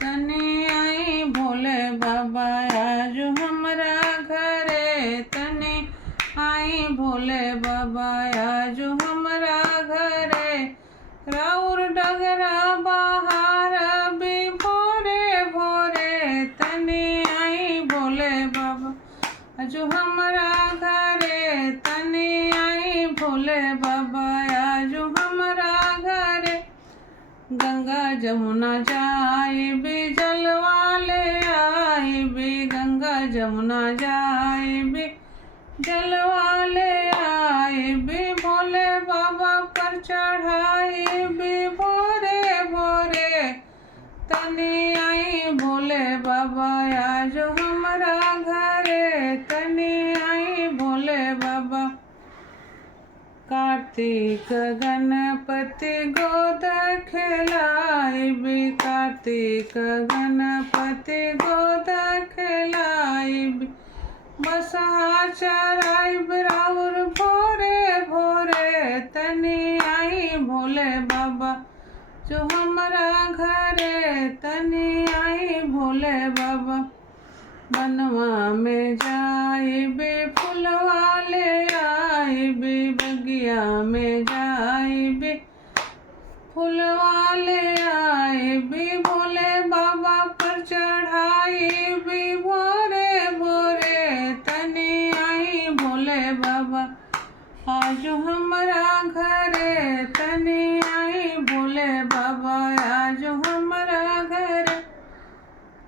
तनी आई भोले बाबा आज हमरा घरे। तनी आई भोले बाबा आज हमरा घरे। राउर डगरा बाहर भी भोरे भोरे। तनी आई भोले बाबा आज हमरा घरे। तनी आई भोले बाबा आज हमरा घरे। गंगा जमुना जाए भी जलवा ले आए भी। गंगा जमुना जाए भी जलवा ले आए भी। भोले बाबा पर चढ़ाए भी भोरे भोरे। तनी आई भोले बाबा आज हमरा घरे। तनी आई भोले बाबा। कार्तिक गणपति गोद खेलाए भी। कार्तिक गणपति गोद खेलाए भी। बसहा चराई राउर भोरे भोरे। तनी आई भोले बाबा जो हमरा घरे। तनी आई भोले बाबा। बनवा में जाए बे फुलवा ले आ